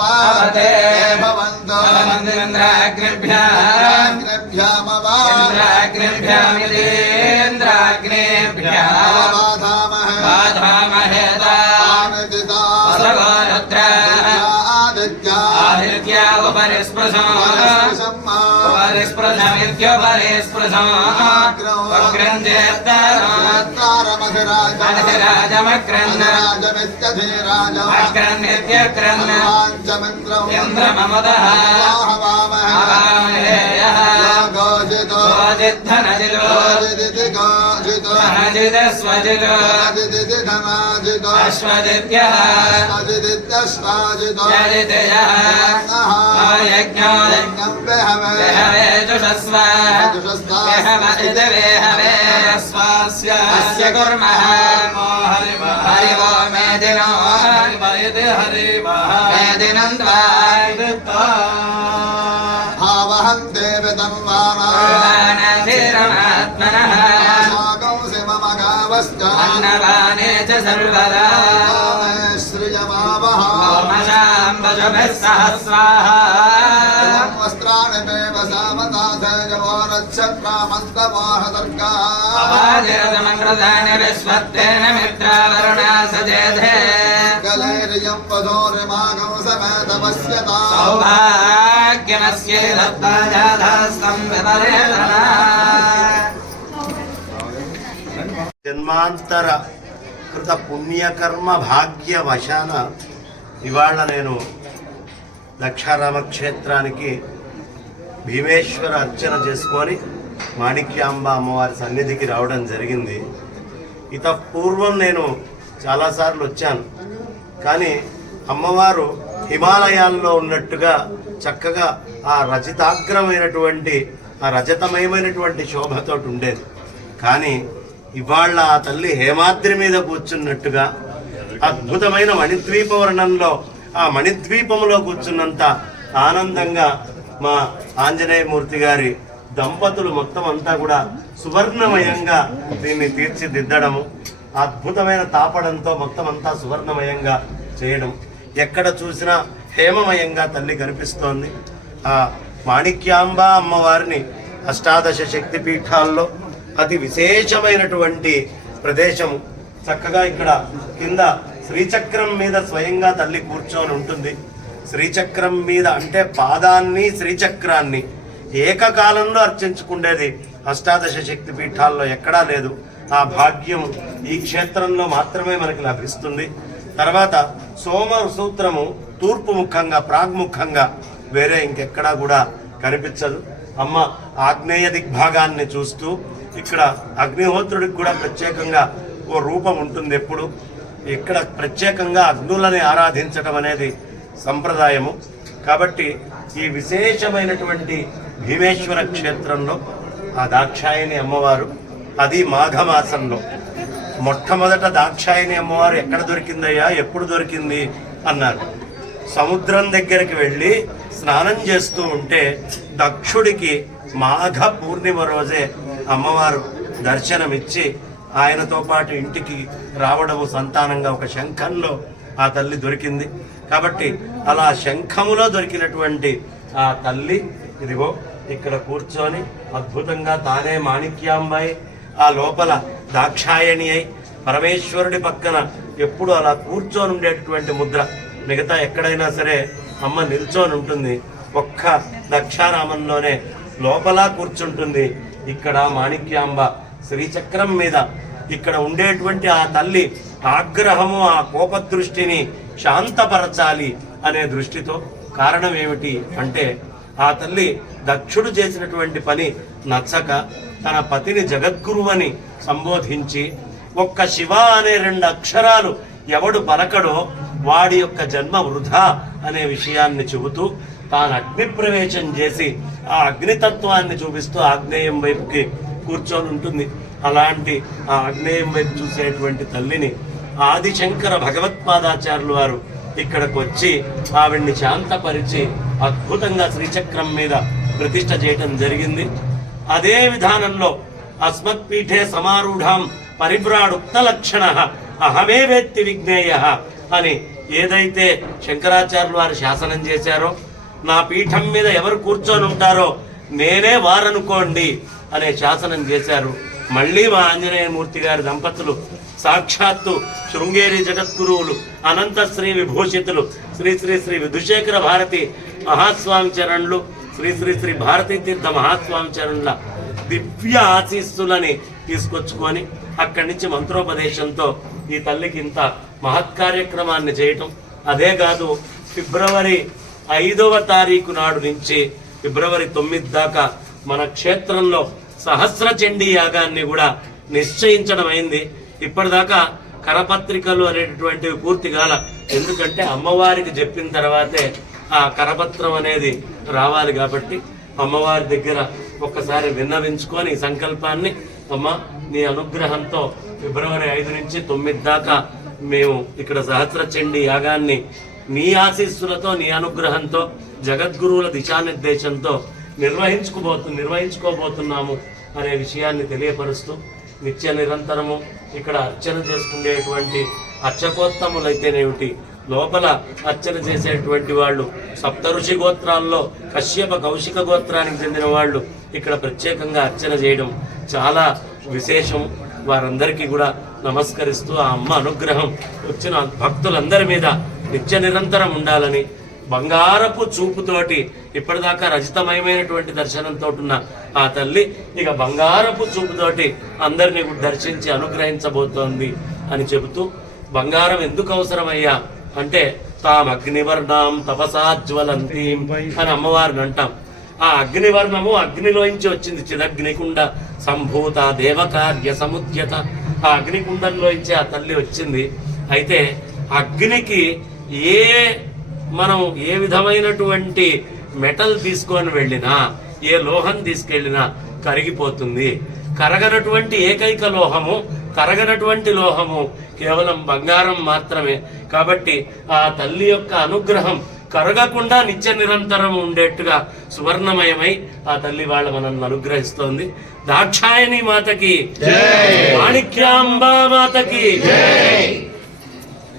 పావతే భవంతో ఇంద్రాగ్నిభ్యాం అగ్నిభ్యామవా ఇంద్రాగ్నిభ్యామిదేంద్రాగ్నిభ్యాం బాధామహ బాధామహేత ఆనదితా సర్వరుద్ర ఆదిత్య ఆదిత్య ఉపరిస్పృశం గోజితో స్వజిద్ధనజిలో గోజిదితి గోజితో ధనజిద స్వజిలో గోజిదితి ధనాజితో అశ్వజిత్యః అజిదిత్యశ్వాజితో యజితయః యజ్ఞో. యజ్ఞం కౌసి మమ గావశ్చ అన్నపానే చ సర్వదా శ్రియమావహ ఓమశాంబశుభిः సహస్రాः వస్త్రాణి మే వసామదాసయవో నక్షత్రామంతమోహదర్గా అపాదిరతమకృతాని విశ్వత్తేన మిత్రావరుణా సజేధే గలైర్యం వధోరిమాగం సమేత జన్మాంతర కృత పుణ్యకర్మ భాగ్య వశాన ఇవాళ నేను దక్షారామ క్షేత్రానికి భీమేశ్వర అర్చన చేసుకొని మాణిక్యాంబ అమ్మవారి సన్నిధికి రావడం జరిగింది. ఇత పూర్వం నేను చాలాసార్లు వచ్చాను. కానీ అమ్మవారు హిమాలయాల్లో ఉన్నట్టుగా చక్కగా ఆ రజతాగ్రమైనటువంటి ఆ రజతమయమైనటువంటి శోభతోటి ఉండేది. కానీ ఇవాళ ఆ తల్లి హేమాద్రి మీద కూర్చున్నట్టుగా అద్భుతమైన మణిద్వీప వర్ణంలో ఆ మణిద్వీపంలో కూర్చున్నంత ఆనందంగా మా ఆంజనేయమూర్తి గారి దంపతులు మొత్తం అంతా కూడా సువర్ణమయంగా దీన్ని తీర్చిదిద్దడము అద్భుతమైన తాపడంతో మొత్తం అంతా సువర్ణమయంగా చేయడం. ఎక్కడ చూసినా హేమమయంగా తల్లి కనిపిస్తోంది. ఆ మాణిక్యాంబ అమ్మవారిని అష్టాదశ శక్తి పీఠాల్లో అతి విశేషమైనటువంటి ప్రదేశము. చక్కగా ఇక్కడ కింద శ్రీచక్రం మీద స్వయంగా తల్లి కూర్చొని ఉంటుంది. శ్రీచక్రం మీద అంటే పాదాన్ని శ్రీచక్రాన్ని ఏకకాలంలో అర్చించుకుండేది. అష్టాదశ శక్తి పీఠాల్లో ఎక్కడా లేదు. ఆ భాగ్యం ఈ క్షేత్రంలో మాత్రమే మనకి లభిస్తుంది. తర్వాత సోమ సూత్రము తూర్పు ముఖంగా ప్రాగ్ముఖంగా వేరే ఇంకెక్కడా కూడా కనిపించదు. అమ్మ ఆగ్నేయ దిగ్భాగాన్ని చూస్తూ ఇక్కడ అగ్నిహోత్రుడికి కూడా ప్రత్యేకంగా ఓ రూపం ఉంటుంది ఎప్పుడు. ఇక్కడ ప్రత్యేకంగా అగ్నులని ఆరాధించటం అనేది సంప్రదాయము. కాబట్టి ఈ విశేషమైనటువంటి భీమేశ్వర క్షేత్రంలో ఆ దాక్షాయిని అమ్మవారు అది మాఘమాసంలో. మొట్టమొదట దాక్షాయిని అమ్మవారు ఎక్కడ దొరికిందయ్యా ఎప్పుడు దొరికింది అన్నారు. సముద్రం దగ్గరికి వెళ్ళి స్నానం చేస్తూ ఉంటే దక్షుడికి మాఘ పూర్ణిమ రోజే అమ్మవారు దర్శనమిచ్చి ఆయనతో పాటు ఇంటికి రావడము సంతానంగా ఒక శంఖంలో ఆ తల్లి దొరికింది. కాబట్టి అలా శంఖములో దొరికినటువంటి ఆ తల్లి ఇదిగో ఇక్కడ కూర్చొని అద్భుతంగా తానే మాణిక్యాంబాయి ఆ లోపల దాక్షాయణి అయి పరమేశ్వరుడి పక్కన ఎప్పుడు అలా కూర్చొని ఉండేటటువంటి ముద్ర. మిగతా ఎక్కడైనా సరే అమ్మ నిల్చొని ఉంటుంది ఒక్క దక్షారామంలోనే లోపల కూర్చుంటుంది. ఇక్కడ మాణిక్యాంబ శ్రీచక్రం మీద ఇక్కడ ఉండేటువంటి ఆ తల్లి ఆగ్రహము ఆ కోపదృష్టిని శాంతపరచాలి అనే దృష్టితో కారణం ఏమిటి అంటే ఆ తల్లి దక్షుడు చేసినటువంటి పని నచ్చక తన పతిని జగద్గురువని సంబోధించి ఒక్క శివ అనే రెండు అక్షరాలు ఎవడు పలకడో వాడి యొక్క జన్మ వృధా అనే విషయాన్ని చెబుతూ తాను అగ్ని ప్రవేశం చేసి ఆ అగ్నితత్వాన్ని చూపిస్తూ ఆగ్నేయం వైపుకి కూర్చొని ఉంటుంది. అలాంటి ఆ ఆగ్నేయం వైపు చూసేటువంటి తల్లిని ఆదిశంకర భగవత్పాదాచార్యులు వారు ఇక్కడికి వచ్చి ఆవిడ్ని శాంతపరిచి అద్భుతంగా శ్రీచక్రం మీద ప్రతిష్ట చేయటం జరిగింది. అదే విధానంలో అస్మత్పీఠే సమారూఢాం పరిభ్రాడుక్త లక్షణ అహమే వేత్తి విజ్ఞేయ అని ఏదైతే శంకరాచార్యులు వారు శాసనం చేశారో నా పీఠం మీద ఎవరు కూర్చొని ఉంటారో నేనే వారనుకోండి అనే శాసనం చేశారు. మళ్ళీ మా ఆంజనేయమూర్తి గారి దంపతులు సాక్షాత్తు శృంగేరి జగద్గురువులు అనంత శ్రీ విభూషితులు శ్రీ శ్రీ శ్రీ విధుశేఖర భారతి మహాస్వామి చరణులు శ్రీ శ్రీ శ్రీ భారతీ తీర్థ మహాస్వామి చరణుల దివ్య ఆశీస్సులని తీసుకొచ్చుకొని అక్కడి నుంచి మంత్రోపదేశంతో ఈ తల్లికి ఇంత మహత్ కార్యక్రమాన్ని చేయటం. అదే కాదు ఫిబ్రవరి ఐదవ తారీఖు నాడు నుంచి ఫిబ్రవరి తొమ్మిది దాకా మన క్షేత్రంలో సహస్ర చండీ యాగాన్ని కూడా నిశ్చయించడం అయింది. ఇప్పటిదాకా కరపత్రికలు అనేటటువంటివి పూర్తి కాల. ఎందుకంటే అమ్మవారికి చెప్పిన తర్వాతే ఆ కరపత్రం అనేది రావాలి కాబట్టి అమ్మవారి దగ్గర ఒక్కసారి విన్నవించుకొని సంకల్పాన్ని అమ్మ నీ అనుగ్రహంతో ఫిబ్రవరి ఐదు నుంచి తొమ్మిది దాకా మేము ఇక్కడ సహస్ర చండీ యాగాన్ని నీ ఆశీస్సులతో నీ అనుగ్రహంతో జగద్గురువుల దిశానిర్దేశంతో నిర్వహించుకోబోతు నిర్వహించుకోబోతున్నాము అనే విషయాన్ని తెలియపరుస్తూ నిత్య నిరంతరము ఇక్కడ అర్చన చేసుకునేటువంటి అర్చకోత్తములైతేనేమిటి? లోపల అర్చన చేసేటువంటి వాళ్ళు సప్తఋషి గోత్రాల్లో కశ్యప కౌశిక గోత్రానికి చెందిన వాళ్ళు ఇక్కడ ప్రత్యేకంగా అర్చన చేయడం చాలా విశేషం. వారందరికీ కూడా నమస్కరిస్తూ ఆ అమ్మ అనుగ్రహం వచ్చిన భక్తులందరి మీద నిత్య నిరంతరం ఉండాలని బంగారపు చూపుతోటి ఇప్పటిదాకా రజితమయమైనటువంటి దర్శనంతో ఉన్న ఆ తల్లి ఇక బంగారపు చూపుతోటి అందరినీ దర్శించి అనుగ్రహించబోతోంది అని చెబుతూ బంగారం ఎందుకు అవసరమయ్యా? అంటే తాం అగ్నివర్ణం తపసాజ్వలంతీం అని అమ్మవారిని అంటాం. ఆ అగ్నివర్ణము అగ్నిలోంచి వచ్చింది చిదగ్నికుండ సంభూత దేవకార్య సముద్యత. ఆ అగ్నికుండంలోంచి ఆ తల్లి వచ్చింది. అయితే అగ్నికి ఏ మనం ఏ విధమైనటువంటి మెటల్ తీసుకొని వెళ్ళినా ఏ లోహం తీసుకెళ్ళినా కరిగిపోతుంది. కరగనటువంటి ఏకైక లోహము కరగనటువంటి లోహము కేవలం బంగారం మాత్రమే. కాబట్టి ఆ తల్లి యొక్క అనుగ్రహం కరగకుండా నిత్య నిరంతరం ఉండేట్టుగా సువర్ణమయమై ఆ తల్లి వాళ్ళ మనల్ని అనుగ్రహిస్తోంది. దాక్షాయణి మాతకి మాణిక్యాంబా మాతకి.